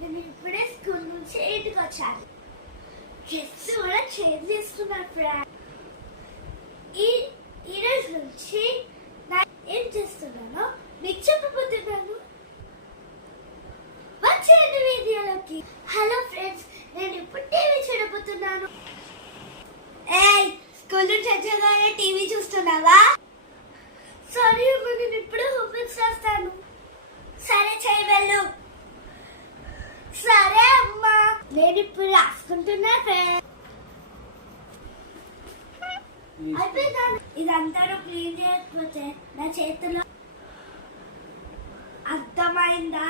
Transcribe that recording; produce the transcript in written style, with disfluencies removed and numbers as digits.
నేను ఇప్పుడే స్కూల్ నుంచి ఇంటికి వచ్చాను. డ్రెస్ కూడా చేంజ్ చేస్తున్నాను ఫ్రెండ్. ఈ రోజు నుంచి ఏం చేస్తున్నానో మీకు చెప్పబోతున్నాను. వచ్చేయండి వీడియోలోకి. హలో ఫ్రెండ్స్, నేను ఇప్పుడు టీవీ చూడబోతున్నాను. ఏయ్, స్కూల్ నుంచి వచ్చేదాకా టీవీ చూస్తున్నావా? సారీ అమ్మా, నేను ఇప్పుడు హోంవర్క్స్ రాస్తాను. సరే చేయి వెళ్ళు. సరే అమ్మా, నేను ఇప్పుడు రాసుకుంటున్నా ఫ్రెండ్. అయిపోయిందా? ఇదంతా క్లీన్ చేయకపోతే నా చేతిలో అర్థమైందా?